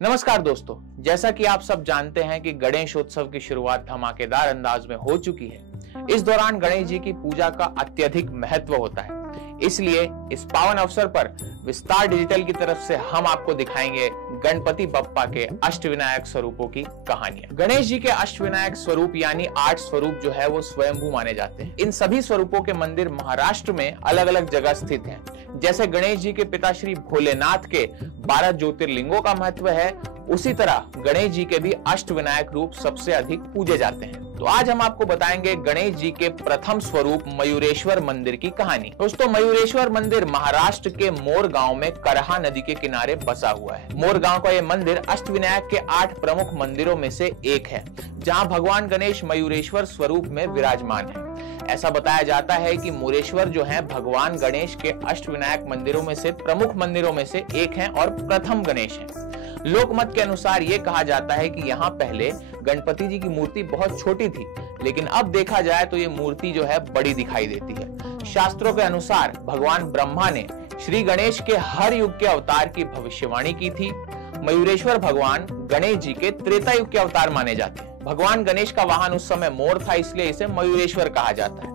नमस्कार दोस्तों, जैसा कि आप सब जानते हैं कि गणेशोत्सव की शुरुआत धमाकेदार अंदाज में हो चुकी है। इस दौरान गणेश जी की पूजा का अत्यधिक महत्व होता है। इसलिए इस पावन अवसर पर विस्तार डिजिटल की तरफ से हम आपको दिखाएंगे गणपति बप्पा के अष्टविनायक स्वरूपों की कहानियां। गणेश जी के अष्टविनायक स्वरूप यानी 8 स्वरूप जो है वो स्वयंभू माने जाते हैं। इन सभी स्वरूपों के मंदिर महाराष्ट्र में अलग अलग जगह स्थित हैं। जैसे गणेश जी के पिता श्री भोलेनाथ के 12 ज्योतिर्लिंगों का महत्व है, उसी तरह गणेश जी के भी अष्टविनायक रूप सबसे अधिक पूजे जाते हैं। तो आज हम आपको बताएंगे गणेश जी के प्रथम स्वरूप मयूरेश्वर मंदिर की कहानी। दोस्तों, मयूरेश्वर मंदिर महाराष्ट्र के मोर गांव में करहा नदी के किनारे बसा हुआ है। मोर गांव का यह मंदिर अष्टविनायक के 8 प्रमुख मंदिरों में से एक है, जहां भगवान गणेश मयूरेश्वर स्वरूप में विराजमान है। ऐसा बताया जाता है कि मोरेश्वर जो है भगवान गणेश के अष्टविनायक मंदिरों में से प्रमुख मंदिरों में से एक है और प्रथम गणेश है। लोकमत के अनुसार यह कहा जाता है कि यहाँ पहले गणपति जी की मूर्ति बहुत छोटी थी, लेकिन अब देखा जाए तो ये मूर्ति जो है बड़ी दिखाई देती है। शास्त्रों के अनुसार भगवान ब्रह्मा ने श्री गणेश के हर युग के अवतार की भविष्यवाणी की थी। मयूरेश्वर भगवान गणेश जी के त्रेता युग के अवतार माने जाते हैं। भगवान गणेश का वाहन उस समय मोर था, इसलिए इसे मयूरेश्वर कहा जाता है।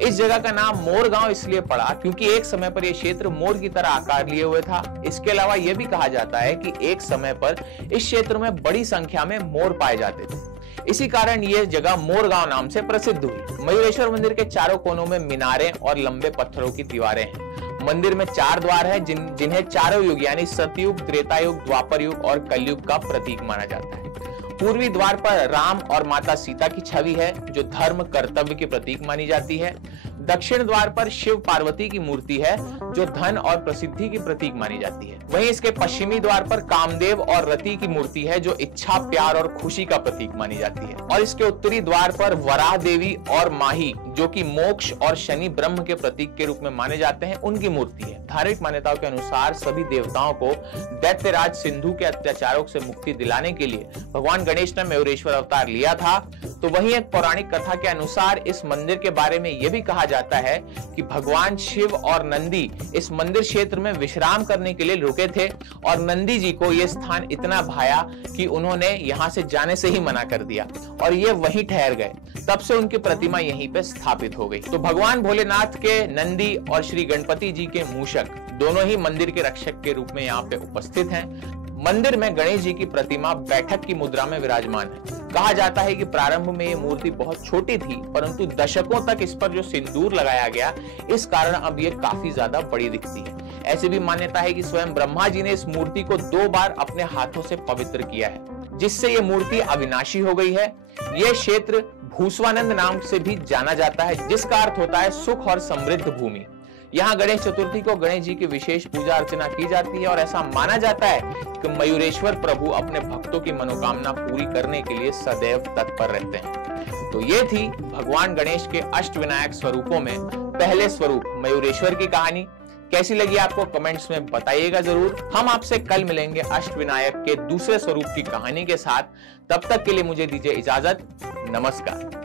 इस जगह का नाम मोर गांव इसलिए पड़ा क्योंकि एक समय पर यह क्षेत्र मोर की तरह आकार लिए हुए था। इसके अलावा यह भी कहा जाता है कि एक समय पर इस क्षेत्र में बड़ी संख्या में मोर पाए जाते थे। इसी कारण यह जगह मोर गांव नाम से प्रसिद्ध हुई। मयूरेश्वर मंदिर के चारों कोनों में मीनारें और लंबे पत्थरों की दीवारें हैं। मंदिर में 4 द्वार है जिन्हें चारों युग यानी सतयुग, त्रेता युग, द्वापर युग और कलयुग का प्रतीक माना जाता है। पूर्वी द्वार पर राम और माता सीता की छवि है, जो धर्म कर्तव्य की प्रतीक मानी जाती है। दक्षिण द्वार पर शिव पार्वती की मूर्ति है, जो धन और प्रसिद्धि की प्रतीक मानी जाती है। वहीं इसके पश्चिमी द्वार पर कामदेव और रति की मूर्ति है, जो इच्छा, प्यार और खुशी का प्रतीक मानी जाती है। और इसके उत्तरी द्वार पर वराह देवी और माही, जो कि मोक्ष और शनि ब्रह्म के प्रतीक के रूप में माने जाते हैं, उनकी मूर्ति है। धार्मिक मान्यताओं के अनुसार सभी देवताओं को दैत्यराज सिंधु के अत्याचारों से मुक्ति दिलाने के लिए भगवान गणेश ने मयूरेश्वर अवतार लिया था। तो वहीं एक पौराणिक कथा के अनुसार इस मंदिर के बारे में यह भी कहा जाता है कि भगवान शिव और नंदी इस मंदिर क्षेत्र में विश्राम करने के लिए रुके थे और नंदी जी को यह स्थान इतना भाया कि उन्होंने यहां से जाने से ही मना कर दिया और ये वहीं ठहर गए। तब से उनकी प्रतिमा यहीं पे स्थापित हो गई। तो भगवान भोलेनाथ के नंदी और श्री गणपति जी के मूषक दोनों ही मंदिर के रक्षक के रूप में यहाँ पे उपस्थित हैं। मंदिर में गणेश जी की प्रतिमा बैठक की मुद्रा में विराजमान है। कहा जाता है कि प्रारंभ में ये मूर्ति बहुत छोटी थी, परंतु दशकों तक इस पर जो सिंदूर लगाया गया, इस कारण अब ये काफी ज्यादा बड़ी दिखती है। ऐसी भी मान्यता है कि स्वयं ब्रह्मा जी ने इस मूर्ति को 2 बार अपने हाथों से पवित्र किया है, जिससे ये मूर्ति अविनाशी हो गई है। यह क्षेत्र भूस्वानंद नाम से भी जाना जाता है, जिसका अर्थ होता है सुख और समृद्ध भूमि। यहाँ गणेश चतुर्थी को गणेश जी की विशेष पूजा अर्चना की जाती है और ऐसा माना जाता है कि मयूरेश्वर प्रभु अपने भक्तों की मनोकामना पूरी करने के लिए सदैव तत्पर रहते हैं। तो ये थी भगवान गणेश के अष्टविनायक स्वरूपों में पहले स्वरूप मयूरेश्वर की कहानी। कैसी लगी आपको कमेंट्स में बताइएगा जरूर। हम आपसे कल मिलेंगे अष्टविनायक के दूसरे स्वरूप की कहानी के साथ। तब तक के लिए मुझे दीजिए इजाजत। नमस्कार।